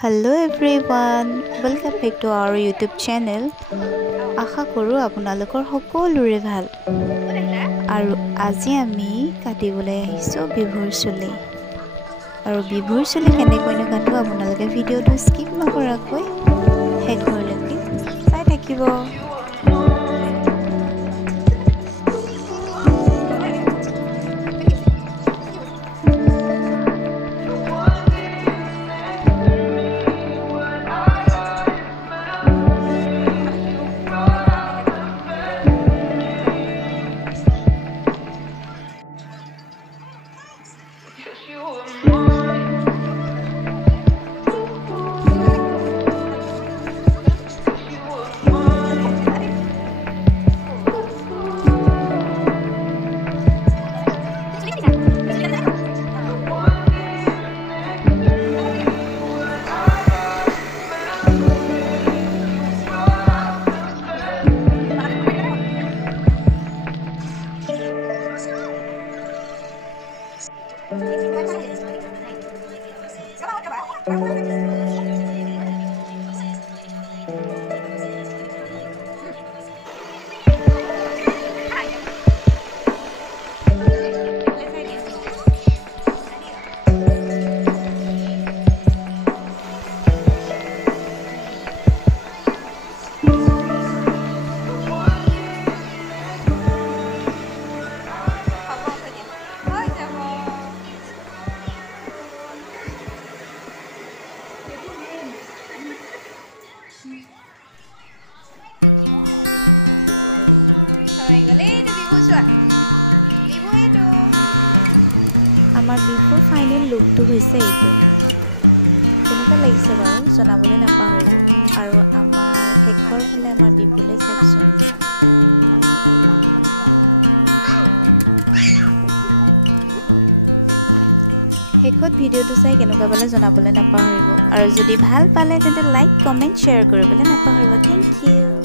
Hello everyone, welcome back to our YouTube channel. আশা কৰো আপোনালোকৰ সকলোৰে ভাল। আৰু আজি আমি কাটিবলৈ আহিছো বিহুৰ চুলি। আৰু বিহুৰ চুলি কেনেকৈনো কাটো আপোনালোকে ভিডিওটো স্কিপ নকৰাকৈ শেষলৈকে চাই থাকিব। আমাৰ বিহুৰ ফাইনেল লুকটো হৈছে এইটো। কেনেকুৱা লাগিছে বাৰু জনাবলৈ নাপাহৰিব। আৰু আমাৰ শেষৰ ফালে আমাৰ বিহুলৈ চাওকচোন। শেষত ভিডিঅ'টো চাই কেনেকুৱা পালে জনাবলৈ নাপাহৰিব। আৰু যদি ভাল পালে তেন্তে লাইক, কমেণ্ট, শ্বেয়াৰ কৰিবলৈ নাপাহৰিব। Thank U.